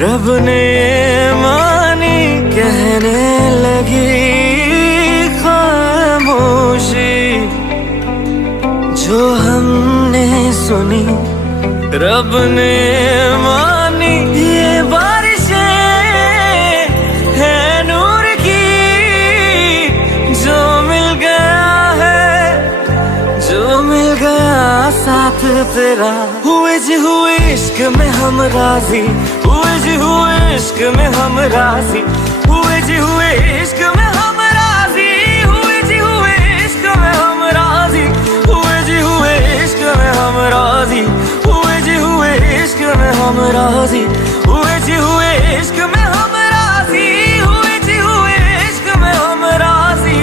रब ने मानी कहने लगी खामोशी, जो हमने सुनी रब ने मानी। ये बारिशें है नूर की, जो मिल गया है, जो मिल गया साथ तेरा। हुए जी हुए इश्क में हम राजी, हुए जी हुए इश्क में हम राजी, हुए जी हुए इश्क में हम राजी, हुए जी हुए इश्क में हम राजी, हुए जी हुए इश्क में हम राजी, हुए जी हुए इश्क में हम राजी, हुए जी हुए इश्क में हम राजी, हुए जी हुए इश्क में हम राजी।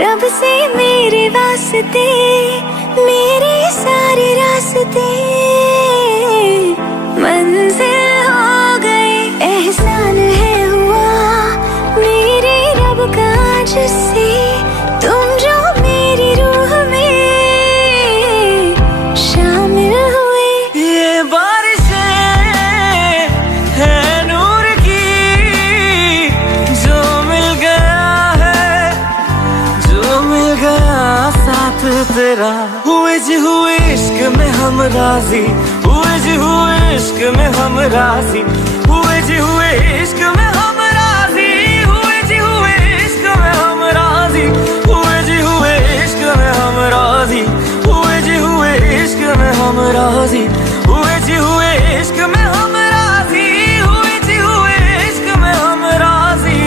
रब से मेरे वास्ते, मेरे सारे रास्ते मंजिल हो गए। एहसान है हुआ मेरे रब का जिससे, तुम जो मेरी रूह में शामिल हुए। ये बारिशें है नूर की, जो मिल गया है, जो मिल गया साथ तेरा। हुए जी हुए इश्क में हम राजी, हुए जी हुए इश्क में हम राजी, हुए जी हुए इश्क में हम राजी, हुए जी हुए इश्क में हम राजी, हुए जी हुए इश्क में हम राजी, हुए जी हुए इश्क में हम राजी, हुए जी हुए इश्क में हम राजी, हुए जी हुए इश्क में हम राजी।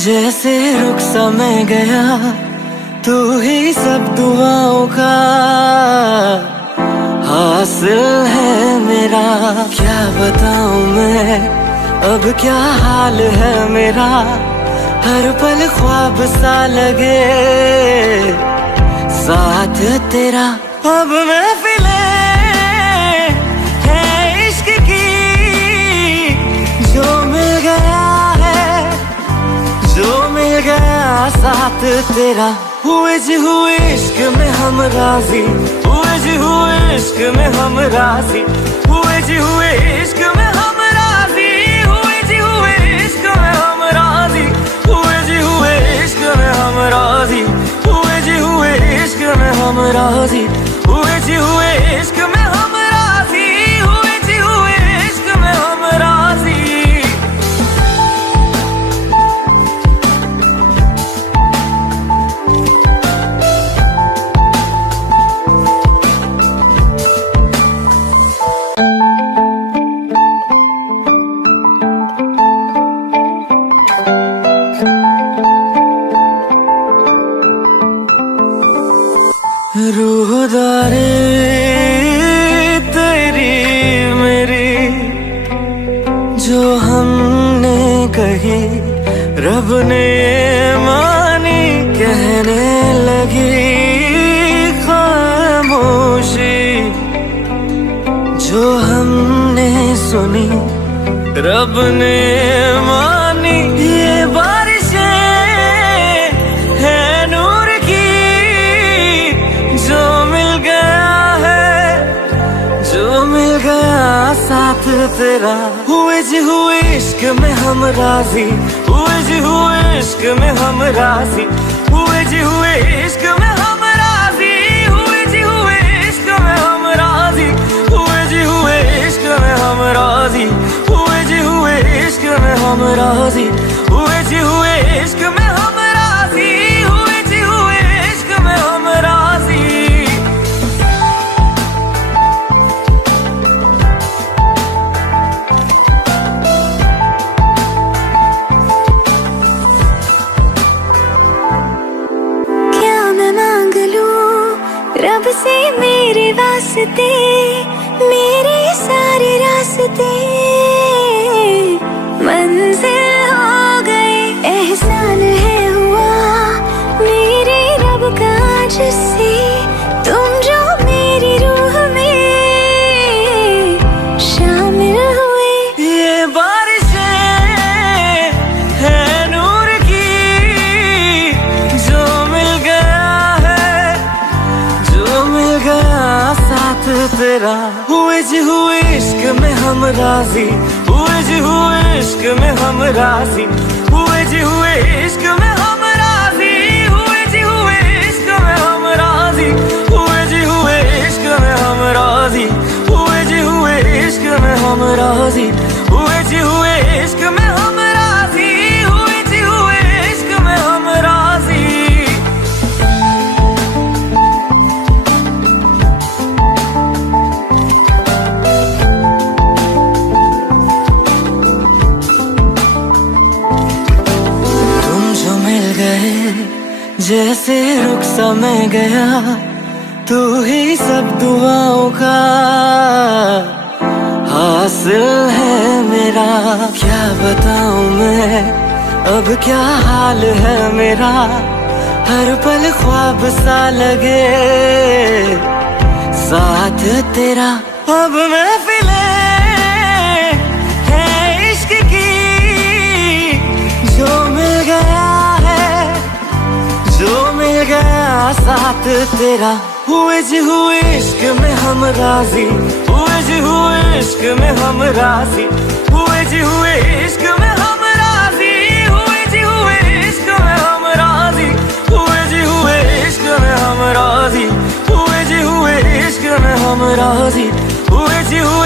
जैसे रुख समय गया, तू ही सब दुआओं का हासिल है मेरा। क्या बताऊं मैं अब क्या हाल है मेरा, हर पल ख्वाब सा लगे साथ तेरा। अब महफिलें है इश्क की, जो मिल गया है, जो मिल गया साथ तेरा। हुए जी हुए इश्क में हम राजी, हुए जी हुए इश्क में हम राजी, हुए जी हुए इश्क में हम राजी, हुए जी हुए इश्क में हम राजी, हुए जी हुए इश्क में हम राजी, हुए जी हुए इश्क में हम राजी, हुए जी हुए इश्क में हम राजी, हुए जी हुए इश्क में हम राजी। रूहदारी तेरी मेरी, जो हमने कही रब ने मानी कहने लगी खामोशी, जो हमने सुनी रब ने मानी। ये बारिशें है नूर की, जो मिल गया है, जो मिल गया साथ तेरा। हुए जी हुए इश्क में हम राजी, हुए जी हुए इश्क में हम राजी, हुए जी हुए इश्क में हम राजी, हुए जी हुए इश्क में हम राजी, हुए जी हुए इश्क में हम राजी, हुए जी हुए इश्क में हम राजी, हुए जी हुए इश्क में हम राजी, हुए जी हुए इश्क में हम राजी। रब से मेरे वास्ते, मेरे सारे रास्ते तेरा। हुए जी हुए इश्क में हम राजी, हुए जी हुए इश्क में हम राजी, हुए जी हुए इश्क में हम राजी, हुए जी हुए इश्क में हम राजी, हुए जी हुए इश्क में हम राजी, हुए जी हुए इश्क में हम राजी, हुए जी हुए इश्क में हम राजी, हुए जी हुए इश्क में हम राजी। तुम जो मिल गए जैसे रुख सा मैं गया, तू ही सब दुआओं का हासिल है मेरा। क्या बताऊं मैं अब क्या हाल है मेरा, हर पल ख्वाब सा लगे साथ तेरा। अब महफिले है इश्क की, जो मिल गया है, जो मिल गया साथ तेरा। हुए जी हुए इश्क में हम राजी, हुए जी हुए इश्क में हम राजी, हुए जी हुए इश्क में हम राजी, हुए जी हुए इश्क में हम राजी, हुए जी हुए इश्क में हम राजी, हुए जी हुए इश्क में हम राजी, हुए जी हुए